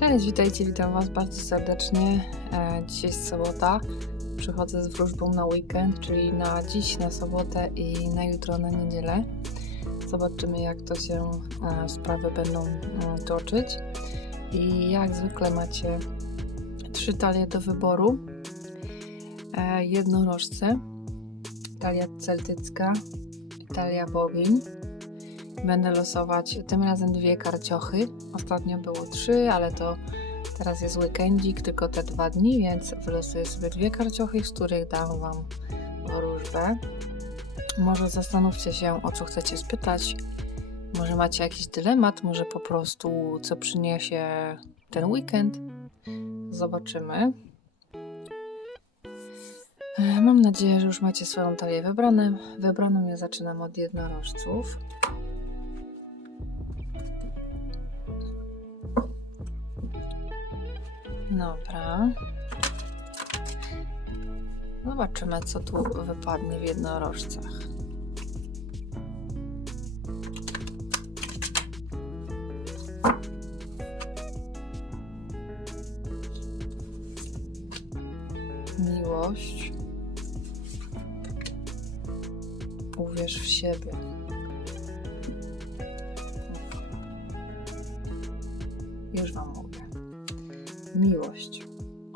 Cześć, witajcie, witam Was bardzo serdecznie. E, Dzisiaj jest sobota. Przychodzę z wróżbą na weekend, czyli na dziś, na sobotę i na jutro, na niedzielę. Zobaczymy, jak to się e, sprawy będą mm, toczyć. I jak zwykle macie trzy talie do wyboru. E, Jednorożcy, talia celtycka, talia bogiń. Będę losować tym razem dwie karciochy. Ostatnio było trzy, ale to teraz jest weekendzik, tylko te dwa dni, więc wylosuję sobie dwie karciochy, z których dam Wam wróżbę. Może zastanówcie się, o co chcecie spytać. Może macie jakiś dylemat, może po prostu co przyniesie ten weekend. Zobaczymy. Mam nadzieję, że już macie swoją talię wybrane. Wybraną ja zaczynam od jednorożców. Dobra. Zobaczymy, co tu wypadnie w jednorożcach. Miłość. Uwierz w siebie.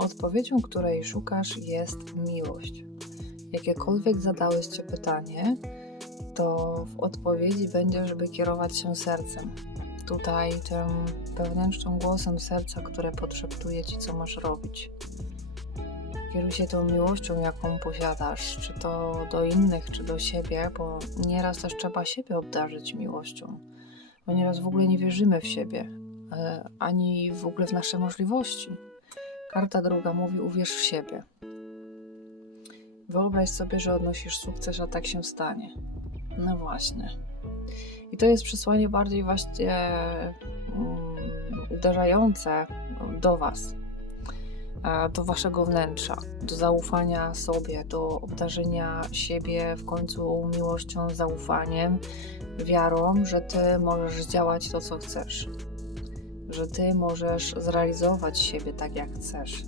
Odpowiedzią, której szukasz, jest miłość. Jakiekolwiek zadałeś Cię pytanie, to w odpowiedzi będzie, żeby kierować się sercem. Tutaj tym wewnętrznym głosem serca, które podszeptuje Ci, co masz robić. Kieruj się tą miłością, jaką posiadasz, czy to do innych, czy do siebie, bo nieraz też trzeba siebie obdarzyć miłością, bo nieraz w ogóle nie wierzymy w siebie, e, ani w ogóle w nasze możliwości. Karta druga mówi: uwierz w siebie. Wyobraź sobie, że odnosisz sukces, a tak się stanie. No właśnie. I to jest przesłanie bardziej właśnie um, uderzające do Was, do Waszego wnętrza, do zaufania sobie, do obdarzenia siebie w końcu miłością, zaufaniem, wiarą, że Ty możesz działać to, co chcesz że ty możesz zrealizować siebie tak, jak chcesz.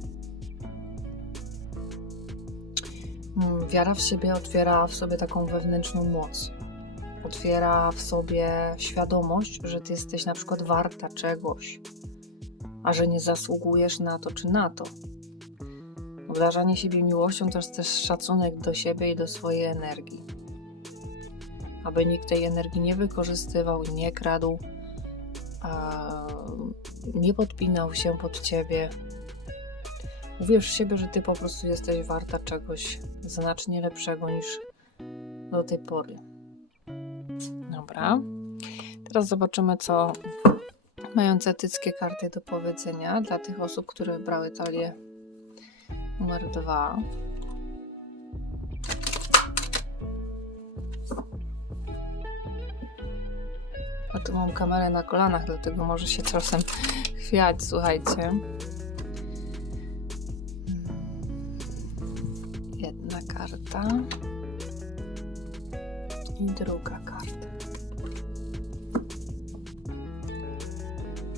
Mm, Wiara w siebie otwiera w sobie taką wewnętrzną moc. Otwiera w sobie świadomość, że ty jesteś na przykład warta czegoś, a że nie zasługujesz na to czy na to. Obdarzanie siebie miłością to jest też szacunek do siebie i do swojej energii. Aby nikt tej energii nie wykorzystywał nie kradł, nie podpinał się pod ciebie. Uwierz siebie, że ty po prostu jesteś warta czegoś znacznie lepszego niż do tej pory. Dobra. Teraz zobaczymy, co mają cetyckie karty do powiedzenia dla tych osób, które wybrały talię numer dwa. A tu mam kamerę na kolanach, dlatego może się czasem chwiać, słuchajcie. Jedna karta i druga karta.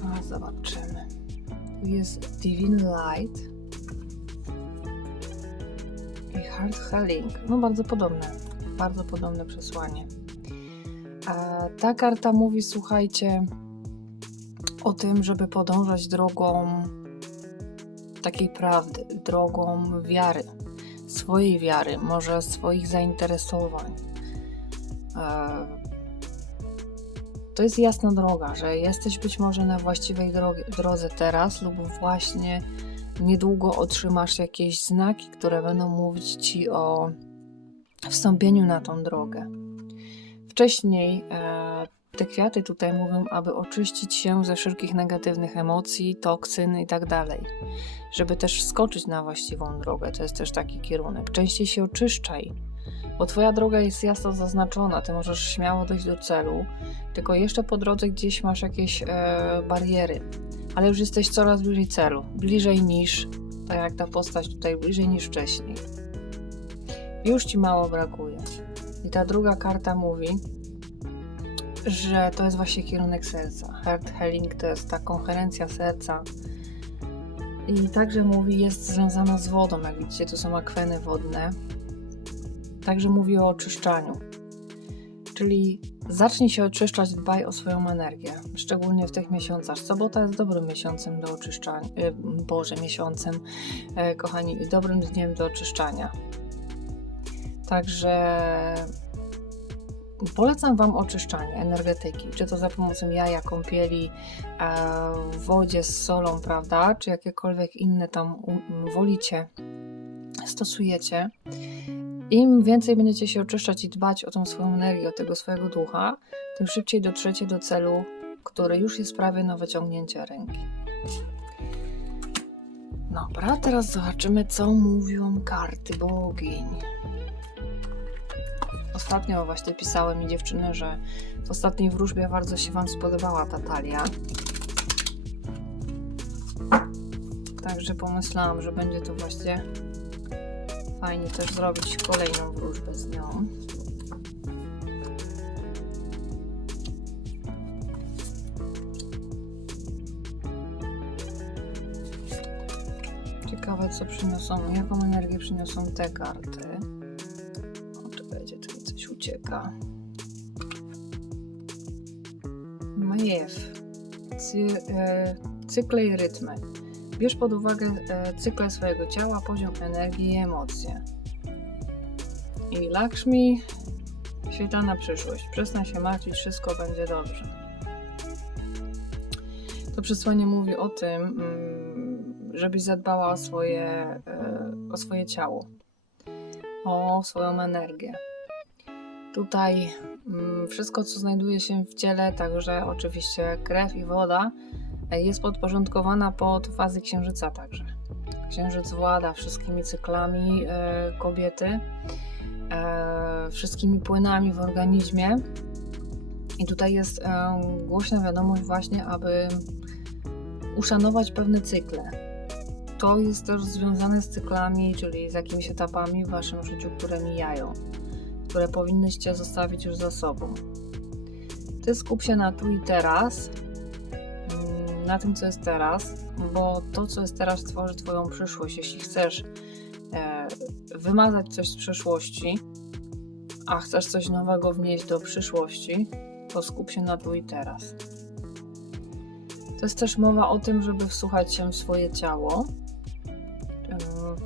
A zobaczymy. Tu jest Divine Light i Heart Healing. No bardzo podobne, bardzo podobne przesłanie. A ta karta mówi, słuchajcie, o tym, żeby podążać drogą takiej prawdy, drogą wiary, swojej wiary, może swoich zainteresowań. To jest jasna droga, że jesteś być może na właściwej drodze teraz, lub właśnie niedługo otrzymasz jakieś znaki, które będą mówić ci o wstąpieniu na tą drogę. Wcześniej e, te kwiaty tutaj mówią, aby oczyścić się ze wszelkich negatywnych emocji, toksyn i tak dalej. Żeby też wskoczyć na właściwą drogę, to jest też taki kierunek. Częściej się oczyszczaj, bo Twoja droga jest jasno zaznaczona, Ty możesz śmiało dojść do celu, tylko jeszcze po drodze gdzieś masz jakieś e, bariery, ale już jesteś coraz bliżej celu, bliżej niż, tak jak ta postać tutaj, bliżej niż wcześniej. Już Ci mało brakuje. I ta druga karta mówi, że to jest właśnie kierunek serca. Heart Healing to jest ta konferencja serca, I także mówi, jest związana z wodą. Jak widzicie, to są akweny wodne. Także mówi o oczyszczaniu. Czyli zacznij się oczyszczać, dbaj o swoją energię. Szczególnie w tych miesiącach. Sobota jest dobrym miesiącem do oczyszczania. e, Boże, miesiącem, e, kochani, dobrym dniem do oczyszczania. Także polecam Wam oczyszczanie energetyki, czy to za pomocą jaja, kąpieli, w wodzie z solą, prawda, czy jakiekolwiek inne tam wolicie, stosujecie. Im więcej będziecie się oczyszczać i dbać o tą swoją energię, o tego swojego ducha, tym szybciej dotrzecie do celu, który już jest prawie na wyciągnięcie ręki. Dobra, teraz zobaczymy, co mówią karty bogiń. Ostatnio właśnie pisały mi dziewczyny, że w ostatniej wróżbie bardzo się Wam spodobała ta talia. Także pomyślałam, że będzie to właśnie fajnie też zrobić kolejną wróżbę z nią. Ciekawe, co przyniosą, jaką energię przyniosą te karty. Ucieka. Majew. Cy, e, cykle i rytmy. Bierz pod uwagę e, cykle swojego ciała, poziom energii i emocje. I Lakshmi, świetlana przyszłość. Przestań się martwić, wszystko będzie dobrze. To przesłanie mówi o tym, mm, żebyś zadbała o swoje, e, o swoje ciało, o swoją energię. Tutaj mm, wszystko, co znajduje się w ciele, także oczywiście krew i woda, e, jest podporządkowana pod fazy księżyca także. Księżyc włada wszystkimi cyklami e, kobiety, e, wszystkimi płynami w organizmie. I tutaj jest głośna wiadomość właśnie, aby uszanować pewne cykle. To jest też związane z cyklami, czyli z jakimiś etapami w waszym życiu, które mijają, które powinnyście zostawić już za sobą. Ty skup się na tu i teraz, mm, na tym, co jest teraz, bo to, co jest teraz, tworzy Twoją przyszłość. Jeśli chcesz e, wymazać coś z przeszłości, a chcesz coś nowego wnieść do przyszłości, to skup się na tu i teraz. To jest też mowa o tym, żeby wsłuchać się w swoje ciało.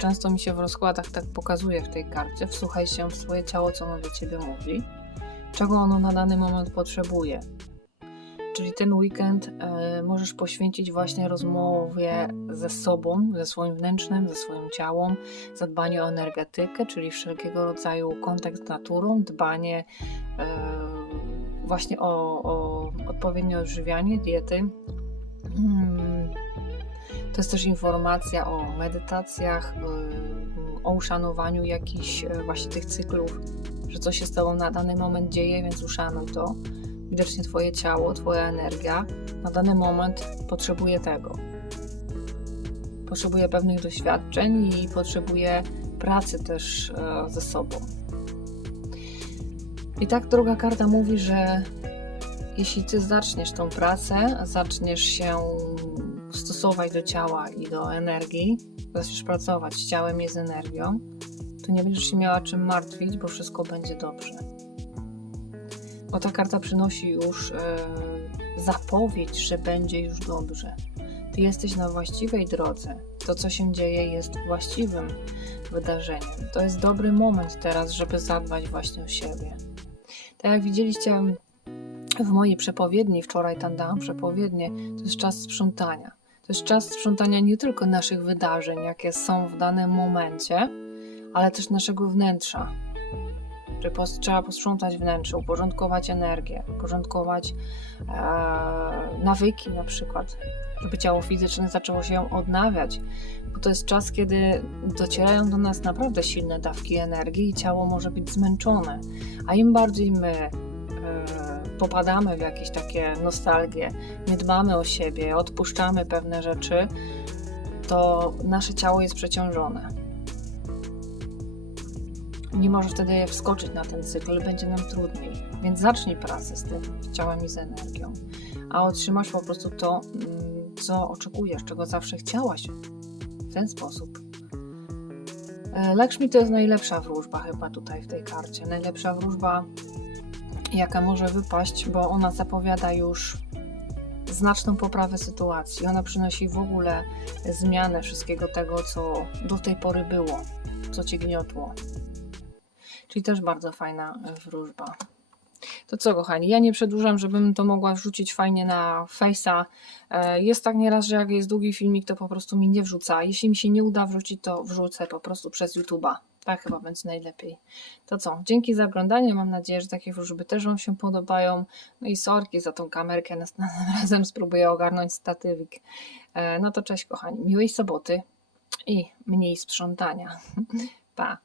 Często mi się w rozkładach tak pokazuje w tej karcie. Wsłuchaj się w swoje ciało, co ono do ciebie mówi, czego ono na dany moment potrzebuje. Czyli ten weekend e, możesz poświęcić właśnie rozmowie ze sobą, ze swoim wnętrzem, ze swoim ciałem, zadbanie o energetykę, czyli wszelkiego rodzaju kontakt z naturą, dbanie e, właśnie o, o odpowiednie odżywianie, diety. To jest też informacja o medytacjach, y, o uszanowaniu jakichś e, właśnie tych cyklów, że coś się z Tobą na dany moment dzieje, więc uszanuj to. Widocznie Twoje ciało, Twoja energia na dany moment potrzebuje tego. Potrzebuje pewnych doświadczeń i potrzebuje pracy też e, ze sobą. I tak druga karta mówi, że jeśli ty zaczniesz tą pracę, zaczniesz się do ciała i do energii, zaczniesz pracować z ciałem i z energią, to nie będziesz się miała czym martwić, bo wszystko będzie dobrze. Bo ta karta przynosi już e, zapowiedź, że będzie już dobrze. Ty jesteś na właściwej drodze. To, co się dzieje, jest właściwym wydarzeniem. To jest dobry moment teraz, żeby zadbać właśnie o siebie. Tak jak widzieliście w mojej przepowiedni, wczoraj tam dałam przepowiednię, to jest czas sprzątania. To jest czas sprzątania nie tylko naszych wydarzeń, jakie są w danym momencie, ale też naszego wnętrza. Że pos- trzeba posprzątać wnętrze, uporządkować energię, uporządkować e, nawyki na przykład, żeby ciało fizyczne zaczęło się odnawiać, bo to jest czas, kiedy docierają do nas naprawdę silne dawki energii i ciało może być zmęczone. A im bardziej my e, popadamy w jakieś takie nostalgie, nie dbamy o siebie, odpuszczamy pewne rzeczy, to nasze ciało jest przeciążone. Nie może wtedy wskoczyć na ten cykl, będzie nam trudniej. Więc zacznij pracę z tym ciałem i z energią, a otrzymasz po prostu to, mm, co oczekujesz, czego zawsze chciałaś w ten sposób. E, Lakshmi to jest najlepsza wróżba chyba tutaj w tej karcie. Najlepsza wróżba, jaka może wypaść, bo ona zapowiada już znaczną poprawę sytuacji. Ona przynosi w ogóle zmianę wszystkiego tego, co do tej pory było, co cię gniotło. Czyli też bardzo fajna e, wróżba. To co, kochani, ja nie przedłużam, żebym to mogła wrzucić fajnie na Face'a. E, Jest tak nieraz, że jak jest długi filmik, to po prostu mi nie wrzuca. Jeśli mi się nie uda wrzucić, to wrzucę po prostu przez YouTube'a. Tak chyba będzie najlepiej. To co, dzięki za oglądanie. Mam nadzieję, że takie wróżby też Wam się podobają. No i sorki za tą kamerkę. Następnym razem spróbuję ogarnąć statywik. E, No to cześć, kochani. Miłej soboty i mniej sprzątania. Pa.